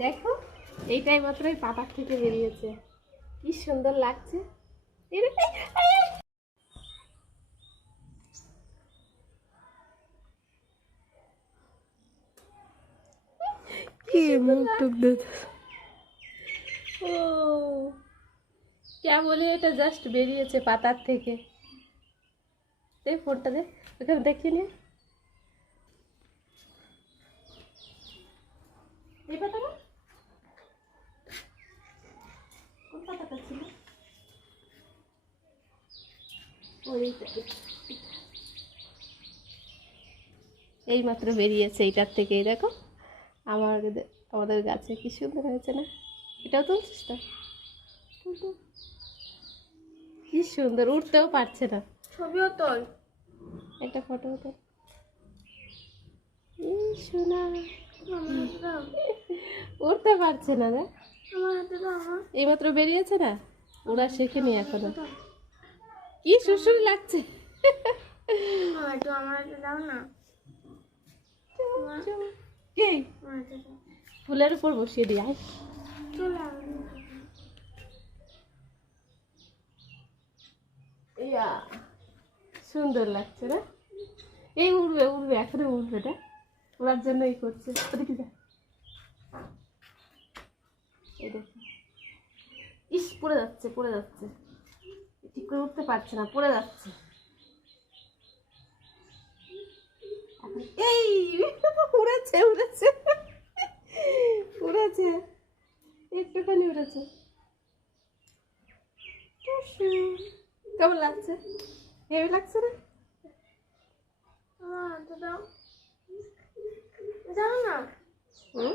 দেখো এইটাই মাত্র এই পাতার থেকে বেরিয়েছে, কি সুন্দর লাগছে। কি মুখ টুক দে ও কেবলই এটা জাস্ট বেরিয়েছে পাতার থেকে। দে ফোনটা দে, ওখানে দেখি নে। এই পাতাটা কোন পাতাটা ছিল? ওইটা এই মাত্র বেরিয়েছে এইটার থেকে। দেখো আমাদের গাছে কি সুন্দর হয়েছে না? এটাও তুলছিস তো? কি সুন্দর, উঠতেও পারছে না। ছবিও তোল, একটা ফটো তোল। সোনা উঠতে পারছে না রে, আমার হাতে দাও। এইমাত্র বেরিয়েছে না, ওরা শেখেনি এখনো। কি সুরসুরি লাগছে। একটু আমার হাতে দাও না। কি আমার হাতে দাও। ফুলের উপর বসিয়ে দিই আয়। চলে আয়। ইয়া সুন্দর লাগছে না? এই উড়বে উড়বে, এখনো উড়বে না, ওড়ার জন্য এই করছে। ওদিকে যা, এই দেখো। ইস পড়ে যাচ্ছে পড়ে যাচ্ছে, ঠিক করে উঠতে পারছে না, পড়ে যাচ্ছে। এই উড়েছে উড়েছে উড়েছে, একটুখানি উড়েছে। কেমন লাগছে? হেভি লাগছে না? আমার হাতে দাও, দাও না। হুম